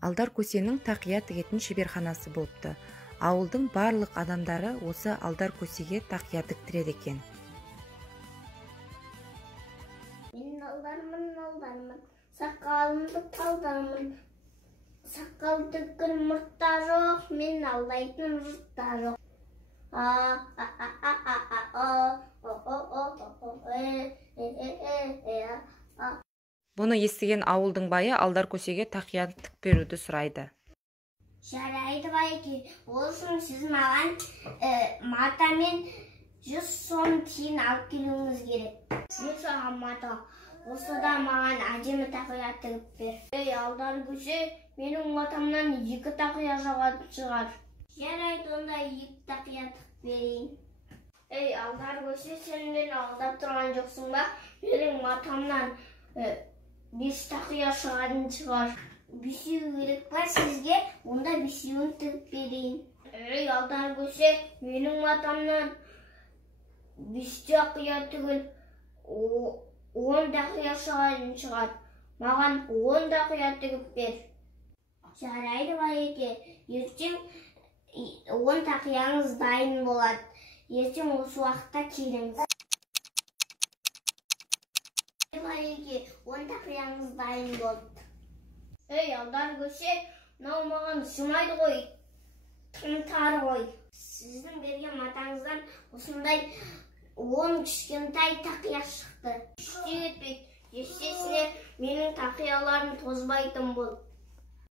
Алдар көсенің тақия тігетін шеберханасы болыпты. Ауылдың барлық адамдары осы алдар көсеге тақия тіктіреді екен. Мен алдармын, сақалымды талдармын. Сақал тіккір мұртта жоқ, мен алдайтын жұртта жоқ. Бұны естіген ауылдың байы алдар көсеге тақия тік беруді сұрайды. Жарайды байке, ол үшін сіз маған матамен 100 сом тиын алып келуіңіз керек. Мен саған мата, осы да маған әдемі тақия тігіп бер. Ей алдар көсе, менің матамнан 2 тақия шығар. Жарайды, онда 2 тақия тігіп берейін. Ей алдар көсе, сен мені алдап тұрған жоқсың ба? Менің матамнан 5 тақия шығар. Бесеу керек па сізге, онда бесеуін тігіп берейін. Ей алдар көсе, менің матамнан 5 тақия түгіл 10 тақия шығар. Маған 10 тақия тігіп бер. Жарайды байеке, ертең 10 тақияңыз дайын болады. Ертең осы уақытта келіңіз. Байеке, 10 тақияңыз дайын болды. Ей алдар көсе, мынау маған сыймайды ғой, тым тар ғой. Сіздің берген матаңыздан осындай 10 кішкентай тақия шықты. Іште кетпейді, естесіне менің тақияларым тозбайтын бол.